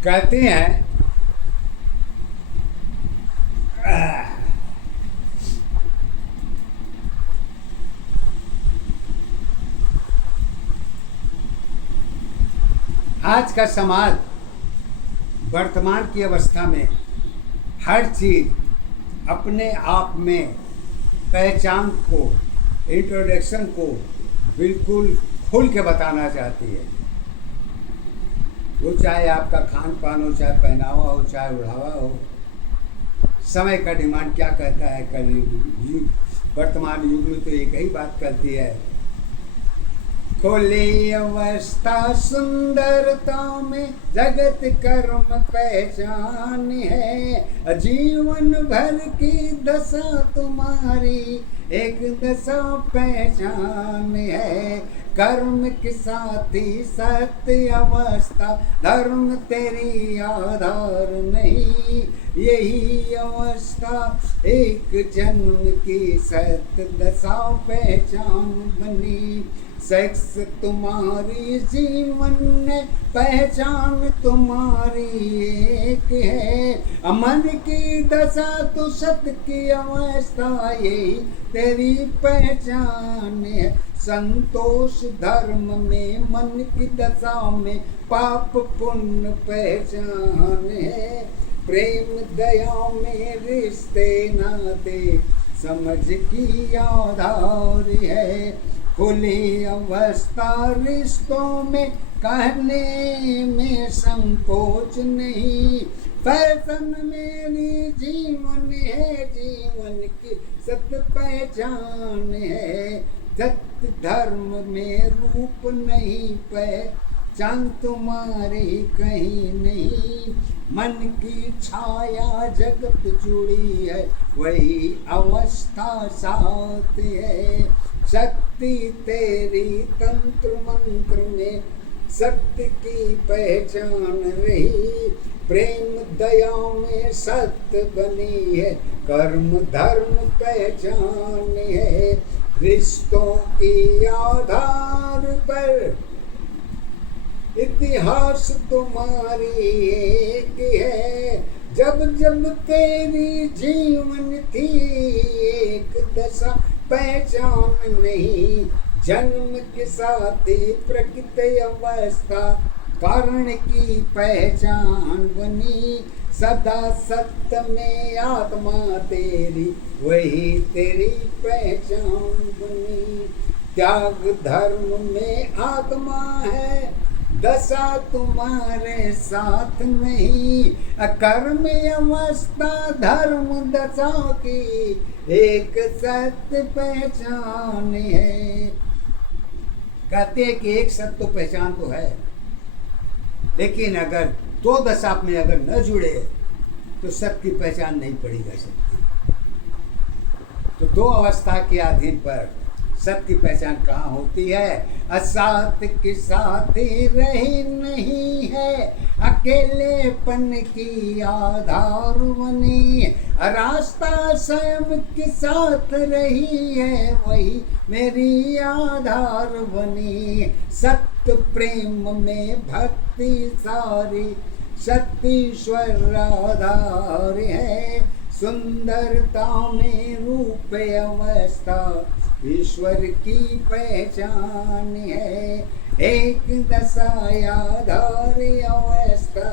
कहते हैं आज का समाज वर्तमान की अवस्था में हर चीज़ अपने आप में पहचान को, इंट्रोडक्शन को बिल्कुल खुल के बताना चाहती है। वो चाहे आपका खान पान हो, चाहे पहनावा हो, चाहे उड़ावा हो। समय का डिमांड क्या कहता है? वर्तमान युग में तो एक ही बात करती है, खुली अवस्था सुंदरता में जगत कर्म पहचान है। जीवन भर की दशा तुम्हारी एक दशा पहचान है। कर्म के साथी सत्य अवस्था, धर्म तेरी आधार नहीं। यही अवस्था एक जन्म की सत्य दशा पहचान बनी। सेक्स तुम्हारी जीवन में पहचान तुम्हारी एक है। मन की दशा तो सत्य की अवस्था, यही तेरी पहचान है। संतोष धर्म में, मन की दशा में पाप पुण्य पहचान है। प्रेम दया में रिश्ते नाते समझ की आधार है। खुली अवस्था रिश्तों में कहने में संकोच नहीं। फैशन मेरी जीवन है, जीवन की सत्य पहचान है। सत्य धर्म में रूप नहीं, पहचान तुम्हारी कहीं नहीं। मन की छाया जगत जुड़ी है, वही अवस्था साथ है। शक्ति तेरी तंत्र मंत्र में सत्य की पहचान रही। प्रेम दया में सत्य बनी है, कर्म धर्म पहचान है। रिश्तों की आधार पर इतिहास तुम्हारी एक है। जब जब तेरी जीवन थी एक दशा पहचान नहीं। जन्म के साथ प्रकृति अवस्था कारण की पहचान बनी। सदा सत्य में आत्मा तेरी, वही तेरी पहचान बनी। त्याग धर्म में आत्मा है, दशा तुम्हारे साथ नहीं। कर्म अवस्था धर्म दशा की एक सत्य पहचान है। कहते हैं कि एक सत्य तो पहचान तो है, लेकिन अगर दो दशा में अगर न जुड़े तो सत्य की पहचान नहीं पड़ी जा सकती। तो दो अवस्था के अधीन पर सत्य की पहचान कहाँ होती है? असात के साथ रही नहीं है, अकेलेपन की आधार बनी। रास्ता स्वयं के साथ रही है, वही मेरी आधार बनी। सत्य प्रेम में भक्ति सारी, सत्यीश्वर आधार है। सुंदरता में रूप अवस्था ईश्वर की पहचान है। एक दशा आधार अवस्था,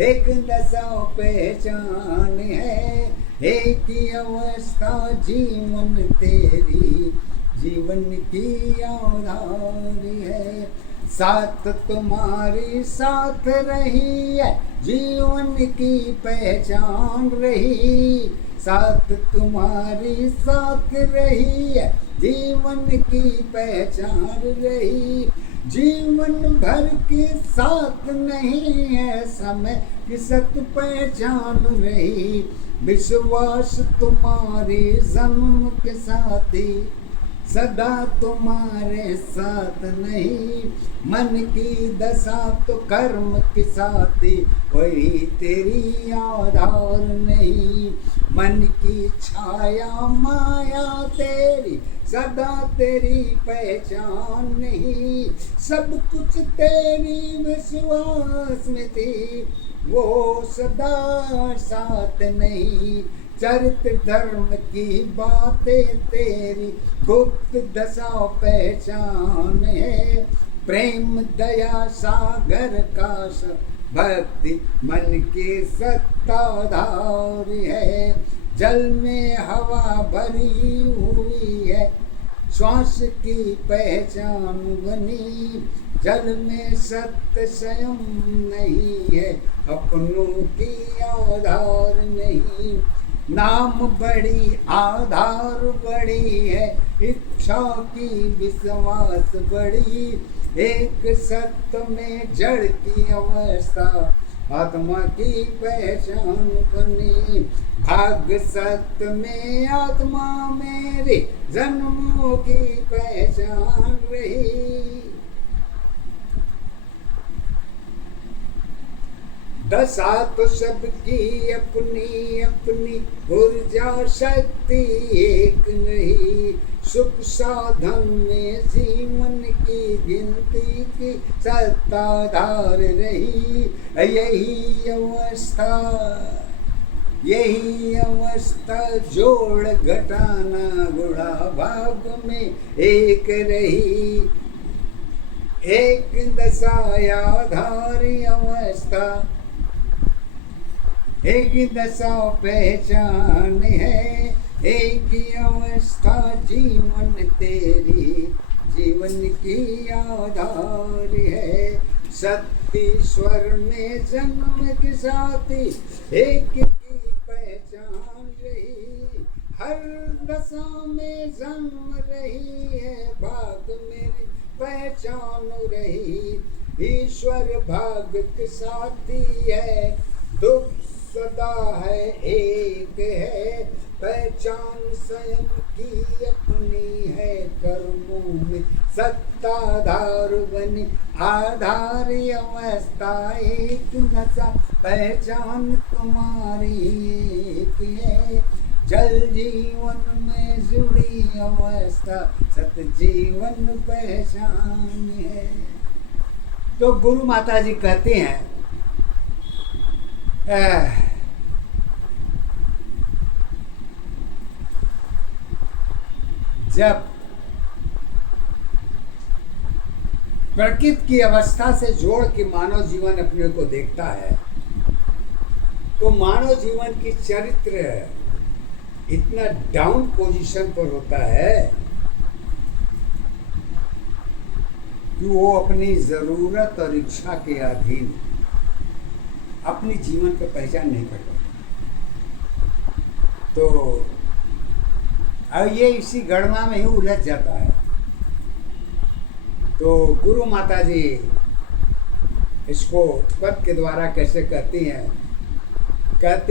एक दशा पहचान है। एक ही अवस्था जीवन तेरी, जीवन की आधार है। साथ तुम्हारी साथ रही है, जीवन की पहचान रही। साथ तुम्हारी साथ रही है, जीवन की पहचान रही। जीवन भर के साथ नहीं है, समय की सत्य पहचान रही। विश्वास तुम्हारे जन्म के साथी, सदा तुम्हारे साथ नहीं। मन की दशा तो कर्म की साथी, वही तेरी आधार नहीं। मन की छाया माया तेरी, सदा तेरी पहचान नहीं। सब कुछ तेरी विश्वास में थी, वो सदा साथ नहीं। चरित्र धर्म की बातें तेरी, गुप्त दशा पहचान है। प्रेम दया सागर का भक्ति मन की सत्ताधार है। जल में हवा भरी हुई है, श्वास की पहचान बनी। जल में सत्य स्वयं नहीं है, अपनों की आधार नहीं। नाम बड़ी आधार बड़ी है, इच्छा की विश्वास बड़ी। एक सत्य में जड़ की अवस्था, आत्मा की पहचान बनी। भाग्य सत्य में आत्मा मेरे, जन्मों की पहचान रही। दशा तो सबकी अपनी अपनी, ऊर्जा शक्ति एक नहीं। सुख साधन में जीवन की गिनती की सत्ताधार रही। यही अवस्था जोड़ घटाना गुणा भाग में एक रही। एक दशायाधारी अवस्था, एक दशा पहचान है। एक ही अवस्था जीवन तेरी, जीवन की आधार है। सतीश्वर में जन्म के साथी, एक की पहचान रही। हर दशा में जन्म रही है, भाग मेरी पहचान रही। ईश्वर भाग के साथी है, दुख सदा है एक है। पहचान स्वयं की अपनी है, कर्मों में सत्ताधार बनी। आधार अवस्था एक नशा, पहचान तुम्हारी एक है। जल जीवन में जुड़ी अवस्था, सत जीवन पहचान है। तो गुरु माता जी कहते हैं, जब प्रकृति की अवस्था से जोड़ के मानव जीवन अपने को देखता है, तो मानव जीवन की चरित्र इतना डाउन पोजीशन पर होता है कि वो अपनी ज़रूरत और इच्छा के अधीन अपनी जीवन को पहचान नहीं कर पाता। तो अब ये इसी गणना में ही उलझ जाता है। तो गुरु माता जी इसको पद के द्वारा कैसे कहती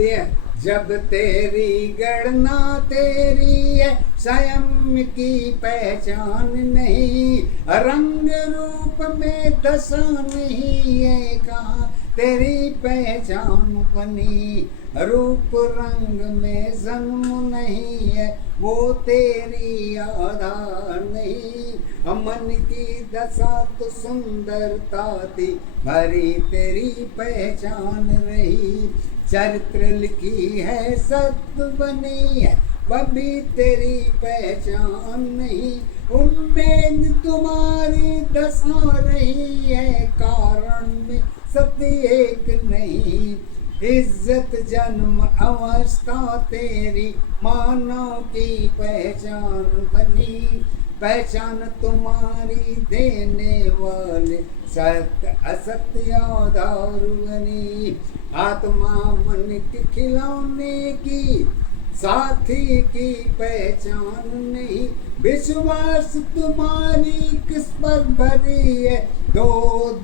हैं, जब तेरी गणना तेरी है, स्वयं की पहचान नहीं। रंग रूप में दशा नहीं है, कहाँ तेरी पहचान बनी। रूप रंग में जन्म नहीं है, वो तेरी आधार नहीं। मन की दशा तो सुंदरता थी, भरी तेरी पहचान रही। चरित्र लिखी है सत्य बनी है, वह भी तेरी पहचान नहीं। उनमें तुम्हारी दशा रही है, कारण में सत्य एक नहीं। इज्जत जन्म अवस्था तेरी, मानव की पहचान बनी। पहचान तुम्हारी देने वाले, सत्य असत्य आधार बनी। आत्मा मन के खिलौने की, साथी की पहचान नहीं। विश्वास तुम्हारी किस पर भरी है, दो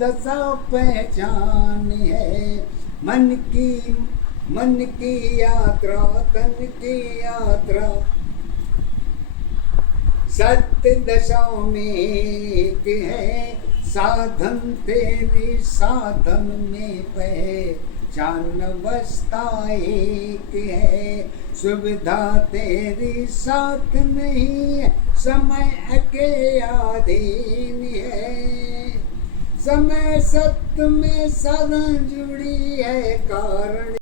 दशा पहचान है। मन की यात्रा, तन की यात्रा, सत्य दशाओं में एक है, साधन तेरी साधन में पहचान अवस्था एक है। सुविधा तेरी साथ नहीं है, समय के अधीन है। समय सत्य में साधन जुड़ी है, कारण